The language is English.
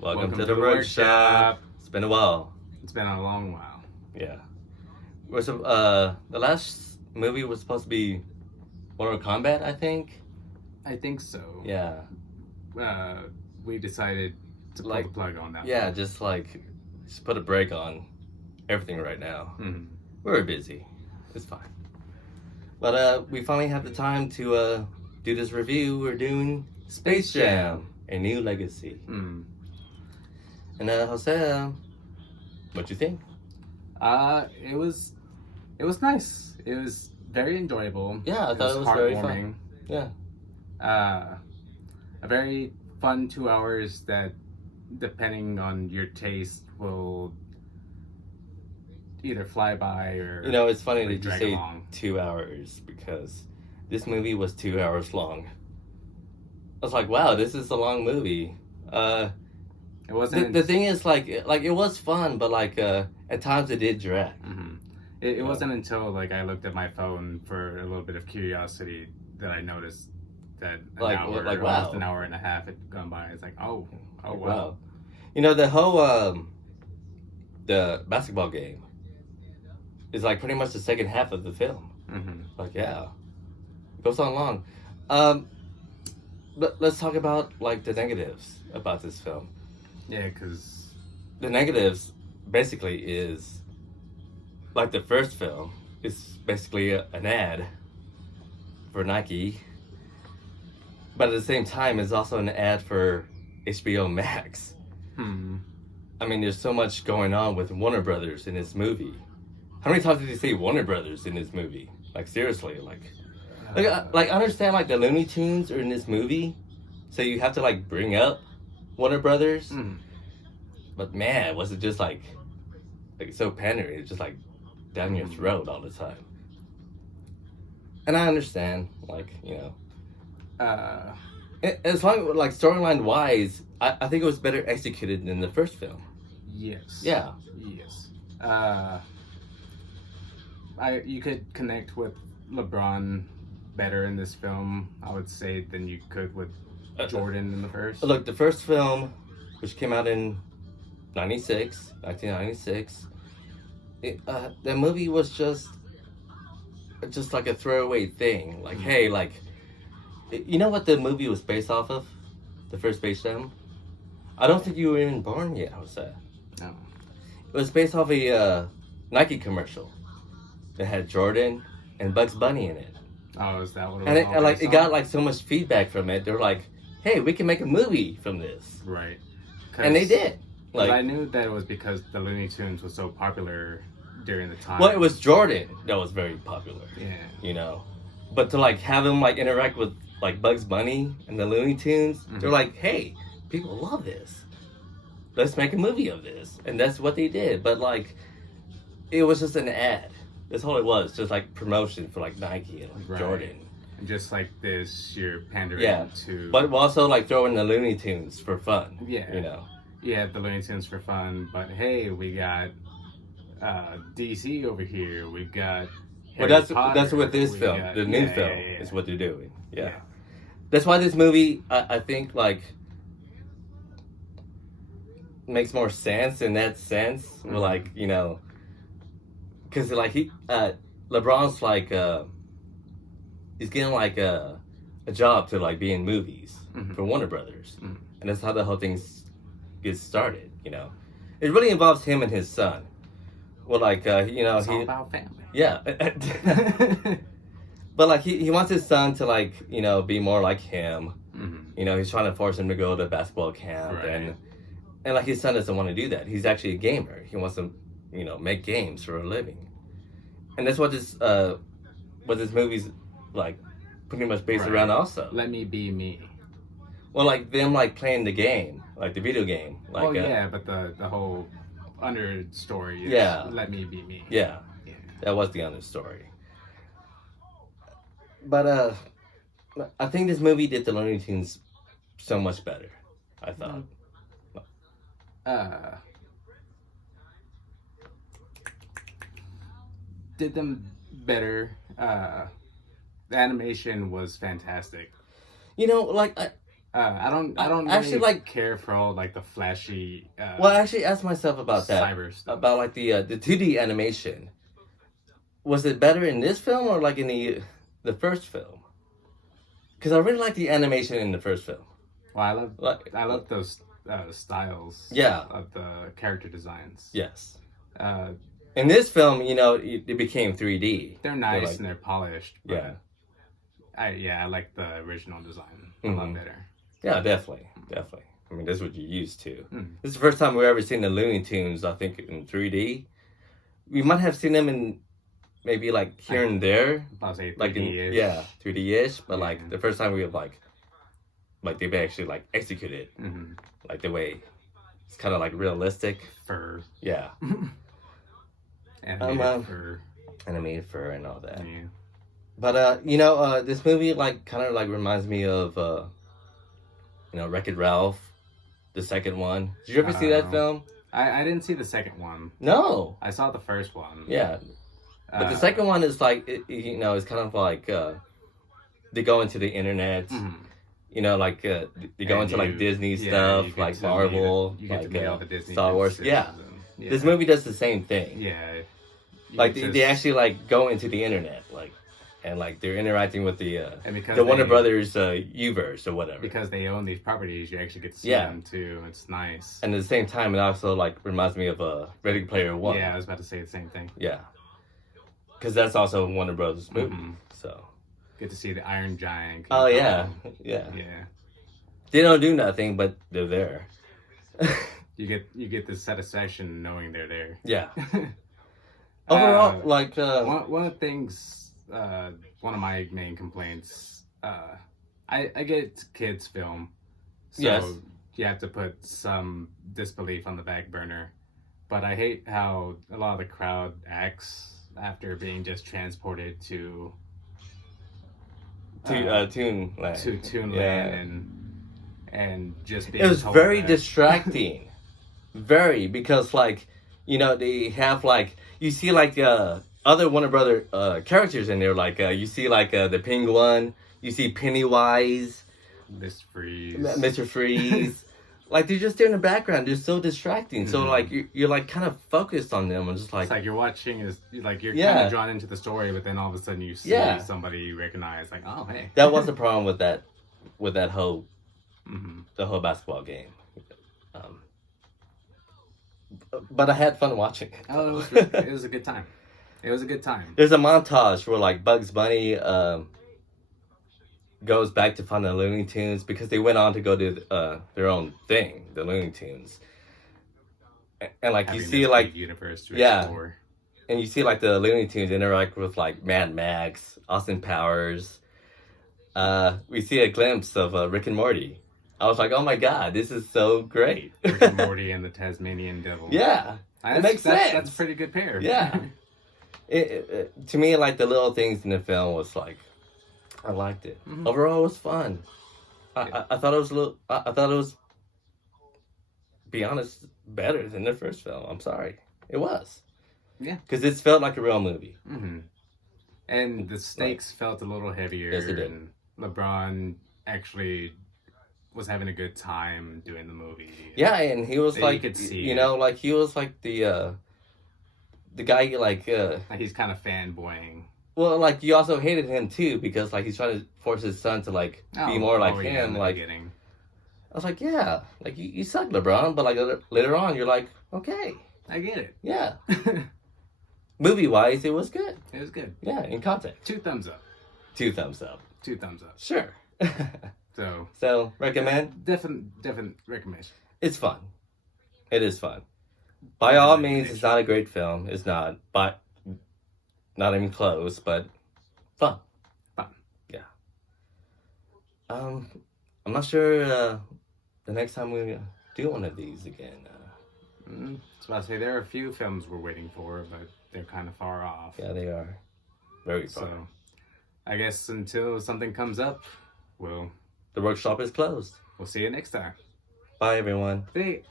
Welcome to the workshop. It's been a while. It's been a long while. Yeah. The last movie was supposed to be Mortal Kombat, I think. I think so. Yeah. We decided to pull the plug on that. Yeah, just put a break on everything right now. Mm-hmm. We're busy. It's fine. But we finally have the time to do this review. We're doing Space Jam: A New Legacy. Mm. And Jose, what you think? It was nice. It was very enjoyable. Yeah, I thought it was very fun. Yeah. A very fun 2 hours that, depending on your taste, will either fly by or it's funny that you say along. 2 hours because this movie was 2 hours long. I was like, wow, this is a long movie. It wasn't. The thing is, it was fun, but at times it did drag. Mm-hmm. It wasn't until I looked at my phone for a little bit of curiosity that I noticed that almost an hour and a half had gone by. It's like, oh wow. The whole the basketball game is pretty much the second half of the film. Mm-hmm. It goes on long. But let's talk about the negatives about this film. Yeah, because the negatives basically is the first film is basically an ad for Nike, but at the same time it's also an ad for HBO Max. I mean, there's so much going on with Warner Brothers in this movie. How many times did you say Warner Brothers in this movie? Seriously, I understand the Looney Tunes are in this movie, so you have to bring up Warner Brothers. But man, was it just so pandering? It's just down your throat all the time. And I understand, as long as storyline wise, I think it was better executed than the first film. Yes. Yeah. Yes. You could connect with LeBron better in this film, I would say, than you could with Jordan in the first. Look, the first film, which came out in 1996, the movie was just a throwaway thing. Hey, you know what the movie was based off of? The first Space Jam? I don't think you were even born yet, Jose. No. It was based off a Nike commercial that had Jordan and Bugs Bunny in it. Oh, is that what it was? And it got so much feedback from it. They were like, hey, we can make a movie from this. Right. And they did. I knew that it was because the Looney Tunes was so popular during the time. Well, it was Jordan that was very popular. Yeah. But to have him interact with Bugs Bunny and the Looney Tunes, they're like, hey, people love this. Let's make a movie of this. And that's what they did. But it was just an ad. That's all it was. Just promotion for Nike and Jordan. And just this, you're pandering to. But we'll also throw in the Looney Tunes for fun. Yeah. Yeah, the Looney Tunes for fun. But hey, we got DC over here. We've got. That's what this film, the new film, is what they're doing. Yeah. That's why this movie, I think, makes more sense in that sense. Mm-hmm. Because LeBron's he's getting a job to be in movies for Warner Brothers, and that's how the whole thing gets started. It really involves him and his son. Well, it's all about family. Yeah. But he wants his son to be more like him. He's trying to force him to go to basketball camp, and his son doesn't want to do that. He's actually a gamer. He wants to make games for a living, and that's what this movie's pretty much based around also. Let me be me. Well, them playing the game, the video game. But the whole understory is let me be me. Yeah. That was the understory. But I think this movie did the Looney Tunes so much better, I thought. Did them better. The animation was fantastic. I don't really actually like care for all like the flashy. Well, I actually asked myself about that. Cyber stuff. About like the 2D animation. Was it better in this film or like in the first film? Because I really like the animation in the first film. Well, I love those styles. Yeah. Of the character designs. Yes. Uh, in this film, you know, it became 3D. They're nice and they're polished. Yeah. I like the original design a lot better. Yeah, definitely. I mean, that's what you're used to. This is the first time we've ever seen the Looney Tunes, I think, in 3D. We might have seen them in maybe like here and there. I'll say 3D-ish. Like in, 3D-ish. But like the first time we have like they've actually like executed like the way it's kind of like realistic. Fur. Yeah. Animated fur and all that. Yeah. But you know, this movie like kind of like reminds me of you know, Wreck-It Ralph, the second one. Did you ever see that film? I didn't see the second one. No. I saw the first one. Yeah. But the second one is like, you know, it's kind of like they go into the internet. You know, like they go into like Disney stuff, like Marvel, like Star Wars. Yeah. This movie does the same thing. Yeah. Like they actually like go into the internet, like, and like they're interacting with the Warner Brothers Uverse or whatever. Because they own these properties, you actually get to see them too. It's nice. And at the same time, it also like reminds me of Ready Player One. Yeah, I was about to say the same thing. Yeah. Because that's also a Warner Brothers movie. So get to see the Iron Giant. Oh yeah. They don't do nothing, but they're there. you get this satisfaction knowing they're there. Yeah. Overall, like one of the things, one of my main complaints, I get it's kids film, so you have to put some disbelief on the back burner. But I hate how a lot of the crowd acts after being just transported to Toonland. To Toonland and just being. It was very distracting, very, because like, you know, they have like, you see like other Warner Brother characters in there, like you see like the Penguin, you see Pennywise, Mr. Freeze. Like they're just there in the background. They're so distracting. So like you're like kind of focused on them and just like. It's like you're watching is like you're kind of drawn into the story, but then all of a sudden you see somebody you recognize. Like, oh hey. That was the problem with that whole the whole basketball game. But I had fun watching it. Oh, it was a good time. It was a good time. There's a montage where like Bugs Bunny goes back to find the Looney Tunes because they went on to go do their own thing, the Looney Tunes. And like you see like universe to explore. And you see like the Looney Tunes interact with like Mad Max, Austin Powers. We see a glimpse of Rick and Morty. I was like, oh my god, this is so great. Rick and Morty and the Tasmanian Devil. Yeah, it makes sense. That's a pretty good pair. Yeah. To me, like the little things in the film was like, I liked it. Overall, it was fun. I thought it was I thought it was, be honest, better than the first film. I'm sorry, it was. Yeah. Because it felt like a real movie. And the stakes felt a little heavier. Yes, it did. And LeBron actually was having a good time doing the movie. Yeah, and he was like, you could see you know, like he was like the guy like he's kind of fanboying. Well, like you also hated him too because like he's trying to force his son to like be more like him. Like beginning. I was like, yeah, like you suck, LeBron, but like later on, you're like, okay, I get it. Yeah. Movie wise, it was good. It was good. Yeah, in context. 2 thumbs up. 2 thumbs up. 2 thumbs up. Sure. So recommend. Definite recommendation. It's fun. It is fun. By all means, it's not a great film. It's not, but not even close. But fun. Fun. Yeah. I'm not sure the next time we do one of these again. So I say there are a few films we're waiting for, but they're kind of far off. Yeah, they are. Very far. So I guess until something comes up, the workshop is closed. We'll see you next time. Bye, everyone. Bye.